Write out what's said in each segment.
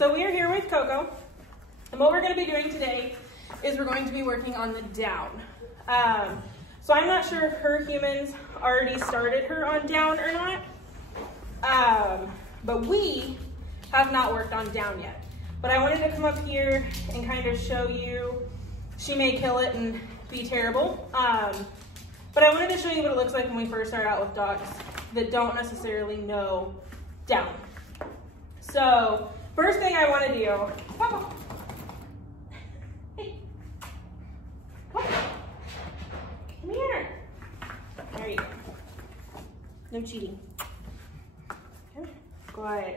So we are here with CoCo, and what we're going to be doing today is we're going to be working on the down. So I'm not sure if her humans already started her on down or not, but we have not worked on down yet. But I wanted to come up here and kind of show you. She may kill it and be terrible, but I wanted to show you what it looks like when we first start out with dogs that don't necessarily know down. So first thing I want to do, hey, come here. There you go. No cheating. Come here. Good.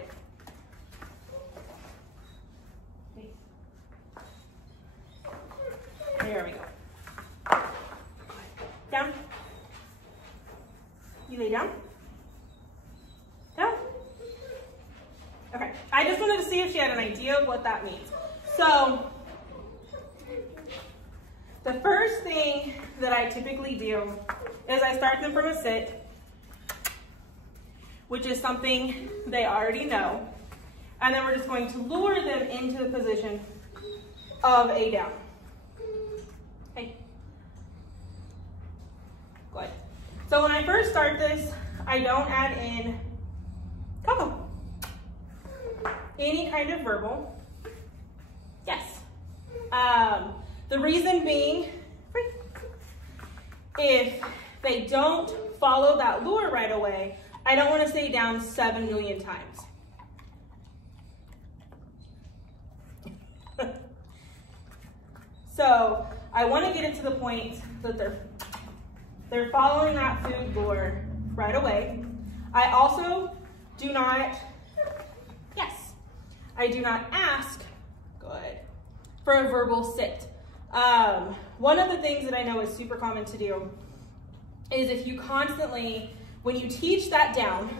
There we go. Down. You lay down. Down. Okay. I just wanted to see if she had an idea of what that means. So, the first thing that I typically do is I start them from a sit, which is something they already know. And then we're just going to lure them into the position of a down. Okay. Good. So when I first start this, I don't add in CoCo. Any kind of verbal. Yes. The reason being, if they don't follow that lure right away, I don't want to say down 7 million times. So I want to get it to the point that they're following that food lure right away. I also do not, yes, I do not ask, good, for a verbal sit. One of the things that I know is super common to do is if you constantly, when you teach that down,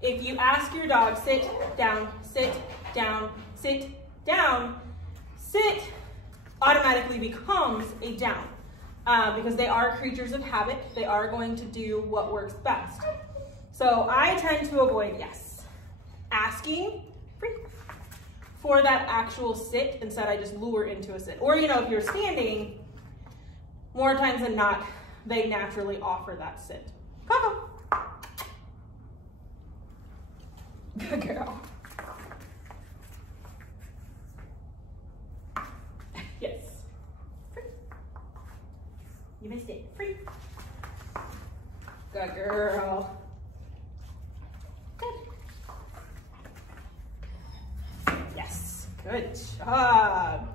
if you ask your dog, sit down, sit down, sit down, sit automatically becomes a down because they are creatures of habit. They are going to do what works best. So I tend to avoid, yes, asking for that actual sit. Instead, I just lure into a sit. Or, you know, if you're standing, more times than not, they naturally offer that sit. CoCo. Good girl. Yes. Free. You missed it. Free. Good girl. Good. Yes. Good job.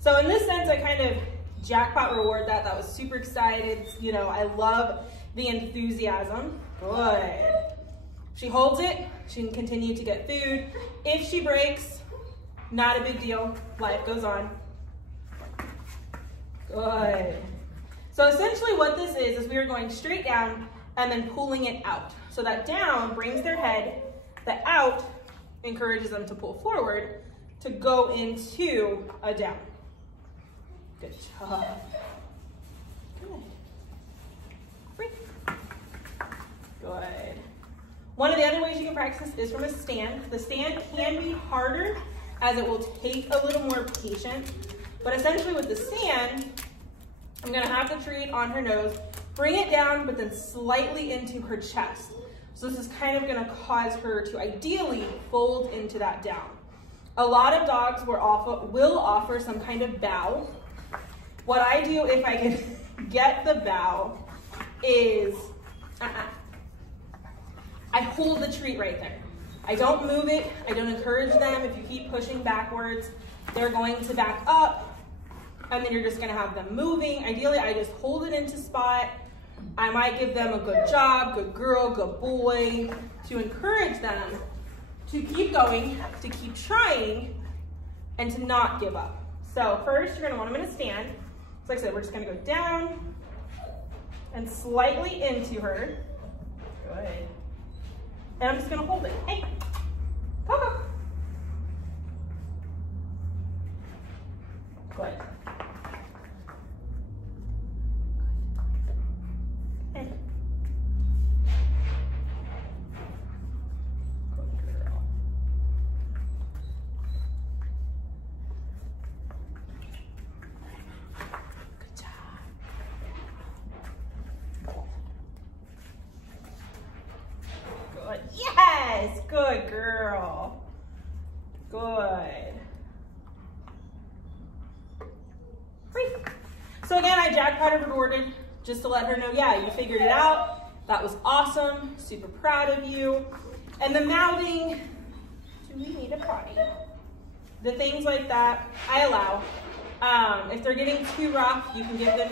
So in this sense, I kind of jackpot reward that. That was super excited. You know, I love the enthusiasm. Good. She holds it. She can continue to get food. If she breaks, not a big deal. Life goes on. Good. So essentially what this is we are going straight down and then pulling it out. So that down brings their head, the out encourages them to pull forward to go into a down. Good job. Good. Free. Good. One of the other ways you can practice this is from a stand. The stand can be harder as it will take a little more patience. But essentially with the stand, I'm gonna have the treat on her nose, bring it down, but then slightly into her chest. So this is kind of gonna cause her to ideally fold into that down. A lot of dogs will offer some kind of bow. What I do if I can get the bow is, I hold the treat right there. I don't move it, I don't encourage them. If you keep pushing backwards, they're going to back up, and then you're just gonna have them moving. Ideally, I just hold it into spot. I might give them a good job, good girl, good boy, to encourage them to keep going, to keep trying, and to not give up. So first, you're gonna want them in a stand. So like I said, we're just gonna go down and slightly into her. Good. And I'm just gonna hold it. Hey, CoCo. Good. Good. Good girl. Good girl. Good. Free. So again, I jackpotted rewarded just to let her know, yeah, you figured it out. That was awesome. Super proud of you. And the mouthing, do we need a potty? The things like that, I allow. If they're getting too rough, you can give them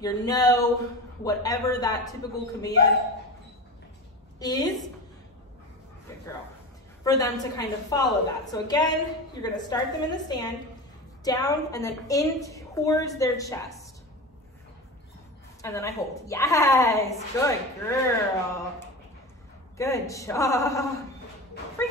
your no, whatever that typical command is. Good girl. For them to kind of follow that. So again, you're gonna start them in the stand, down, and then in towards their chest. And then I hold. Yes, good girl. Good job. Free.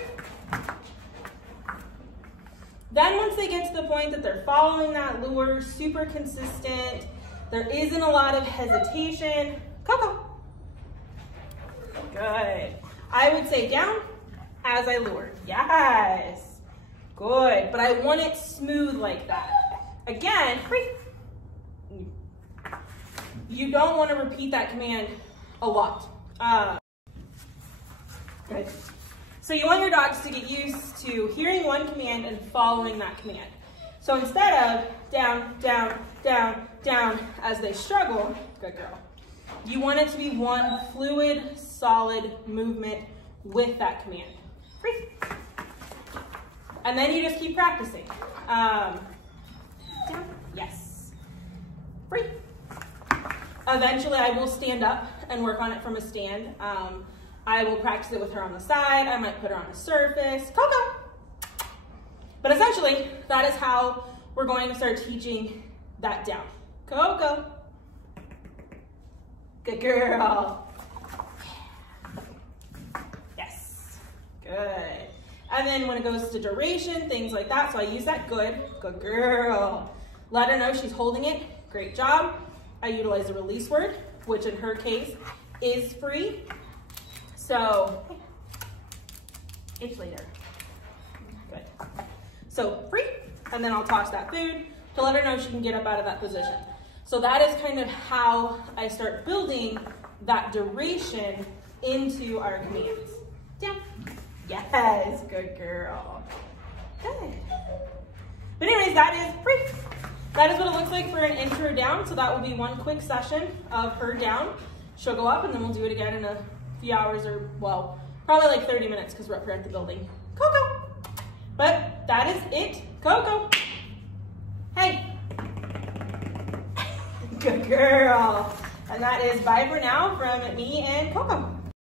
Then once they get to the point that they're following that lure, super consistent, there isn't a lot of hesitation. CoCo. Good. I would say down as I lure. Yes. Good. But I want it smooth like that. Again, free. You don't want to repeat that command a lot. Good. So you want your dogs to get used to hearing one command and following that command. So instead of down, down, down, down as they struggle, good girl, you want it to be one fluid, solid movement with that command. Free. And then you just keep practicing. Down, yes. Free. Eventually I will stand up and work on it from a stand. I will practice it with her on the side. I might put her on a surface. CoCo. But essentially, that is how we're going to start teaching that down. CoCo. Good girl. Yes. Good. And then when it goes to duration, things like that. So I use that good. Good girl. Let her know she's holding it. Great job. I utilize the release word, which in her case is free. So, it's later. Good. So, free, and then I'll toss that food to let her know she can get up out of that position. So that is kind of how I start building that duration into our commands. Down. Yes, good girl. Good. But anyways, that is free. That is what it looks like for an intro down. So that will be one quick session of her down. She'll go up and then we'll do it again in a few hours or, well, probably like 30 minutes because we're up here at the building. CoCo. But that is it. CoCo. Hey. Good girl. And that is bye for now from me and CoCo.